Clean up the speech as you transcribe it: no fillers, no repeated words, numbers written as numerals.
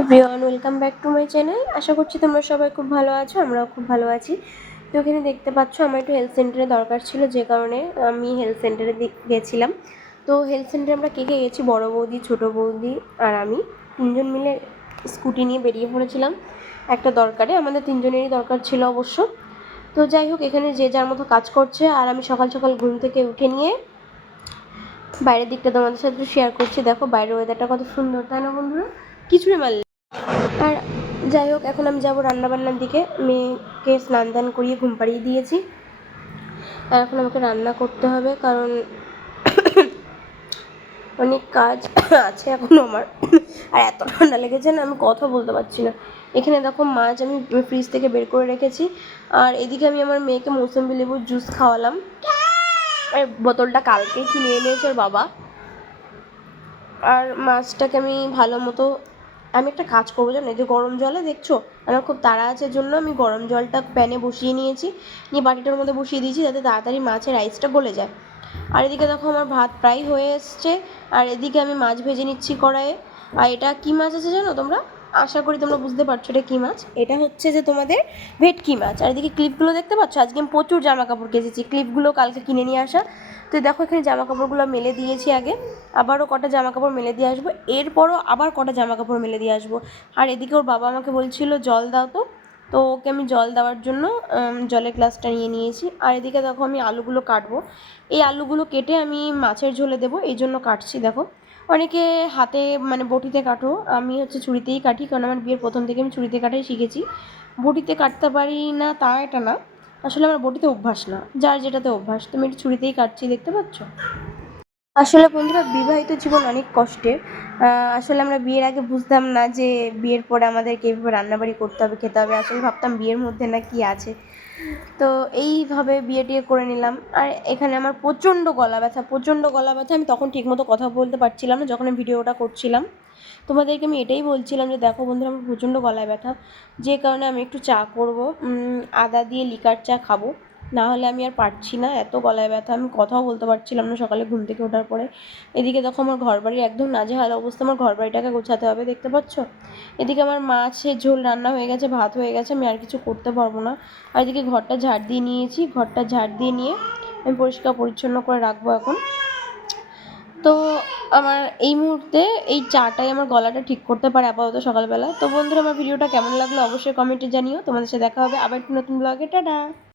Everyone, welcome back to my channel. আশা করছি তোমরা সবাই খুব ভালো আছো, আমরাও খুব ভালো আছি। তো এখানে দেখতে পাচ্ছ আমার একটু হেলথ সেন্টারে দরকার ছিল, যে কারণে আমি হেলথ সেন্টারে গেছিলাম। তো হেলথ সেন্টারে আমরা কে কে গেছি, বড় বৌদি, ছোটো বৌদি আর আমি তিনজন মিলে স্কুটি নিয়ে বেরিয়ে পড়েছিলাম একটা দরকারে। আমাদের তিনজনেরই দরকার ছিল অবশ্য। তো যাই হোক, এখানে যে যার মতো কাজ করছে, আর আমি সকাল সকাল ঘুম থেকে উঠে নিয়ে বাইরের দিকটা তোমাদের সাথে শেয়ার করছি। দেখো বাইরের ওয়েদারটা কত সুন্দর, তাই না বন্ধুরা? কিছুই মারলে। আর যাই হোক, এখন আমি যাবো রান্নাবান্নার দিকে। মেয়েকে স্নান দান করিয়ে ঘুম পাড়িয়ে দিয়েছি, আর এখন আমাকে রান্না করতে হবে, কারণ অনেক কাজ আছে এখনও আমার। আর এত ঠান্ডা লেগেছে না, আমি কথা বলতে পারছি না। এখানে দেখো মাছ আমি ফ্রিজ থেকে বের করে রেখেছি, আর এদিকে আমি আমার মেয়েকে মৌসুম্বি লেবুর জুস খাওয়ালাম। আর বোতলটা কালকেই কিনে এনেছে ওর বাবা। আর মাছটাকে আমি ভালো মতো, আমি একটা কাজ করবো জানো, যে গরম জলে দেখছো আমার খুব তাড়া আছে, জন্য আমি গরম জলটা প্যানে বসিয়ে নিয়েছি, নিয়ে বাটিটার মধ্যে বসিয়ে দিয়েছি যাতে তাড়াতাড়ি মাছের আইসটা গলে যায়। আর এদিকে দেখো আমার ভাত প্রায় হয়ে এসছে, আর এদিকে আমি মাছ ভেজে নিচ্ছি কড়াইয়ে। আর এটা কী মাছ আছে জানো তোমরা? আশা করি তোমরা বুঝতে পারছো এটা কী মাছ। এটা হচ্ছে যে তোমাদের ভেটকি মাছ। আর এদিকে ক্লিপগুলো দেখতে পাচ্ছ, আজকে আমি প্রচুর জামা কাপড় কেচেছি, ক্লিপগুলো কালকে কিনে নিয়ে আসা। তো দেখো এখানে জামা কাপড়গুলো মেলে দিয়েছি আগে, আবারও কটা জামা কাপড় মেলে দিয়ে আসবো, এরপরও আবার কটা জামা কাপড় মেলে দিয়ে আসবো। আর এদিকে ওর বাবা আমাকে বলছিল জল দাও, তো ওকে আমি জল দেওয়ার জন্য জলের গ্লাসটা নিয়ে নিয়েছি। আর এদিকে দেখো আমি আলুগুলো কাটবো, এই আলুগুলো কেটে আমি মাছের ঝোলে দেবো, এই জন্য কাটছি। দেখো অনেকে হাতে মানে বটিতে কাটো, আমি হচ্ছে ছুরিতেই কাটি, কারণ আমার বিয়ের প্রথম থেকে আমি ছুরিতে কাটাই শিখেছি। বটিতে কাটতে পারি না তা এটা না, আসলে আমার বটিতে অভ্যাস না, যার যেটাতে অভ্যাস। তুমি একটু ছুরিতেই কাটছি, দেখতে পাচ্ছ। আসলে বন্ধুরা, বিবাহিত জীবন অনেক কষ্টের। আসলে আমরা বিয়ের আগে বুঝতাম না যে বিয়ের পরে আমাদেরকে এইভাবে রান্নাবাড়ি করতে হবে, খেতে হবে। আসলে ভাবতাম বিয়ের মধ্যে না কি আছে। তো এইভাবে বিয়ে টিয়ে করে নিলাম। আর এখানে আমার প্রচণ্ড গলা ব্যথা, প্রচণ্ড গলা ব্যথা। আমি তখন ঠিকমতো কথা বলতে পারছিলাম না যখন আমি ভিডিওটা করছিলাম। তোমাদেরকে আমি এটাই বলছিলাম যে দেখো বন্ধুরা, আমার প্রচণ্ড গলায় ব্যথা, যে কারণে আমি একটু চা করবো, আদা দিয়ে লিকার চা খাবো। না হলে আমি আর পারছি না, এত গলায় ব্যথা, আমি কথাও বলতে পারছিলাম না সকালে ঘুম থেকে ওঠার পরে। এদিকে দেখো আমার ঘরবাড়ির একদম নাজেহাল অবস্থা, আমার ঘরবাড়িটাকে গোছাতে হবে, দেখতে পাচ্ছ। এদিকে আমার মাছের ঝোল রান্না হয়ে গেছে, ভাত হয়ে গেছে, আমি আর কিছু করতে পারবো না। আর এদিকে ঘরটা ঝাড় দিয়ে নিয়েছি, ঘরটা ঝাড় দিয়ে নিয়ে আমি পরিষ্কার পরিচ্ছন্ন করে রাখবো এখন। তো আমার এই মুহূর্তে এই চাটাই আমার গলাটা ঠিক করতে পারে আপাতত সকালবেলা। তো বন্ধুরা, আমার ভিডিওটা কেমন লাগলো অবশ্যই কমেন্টে জানিও। তোমাদের সাথে দেখা হবে আবার একটি নতুন ব্লগে। টাটা।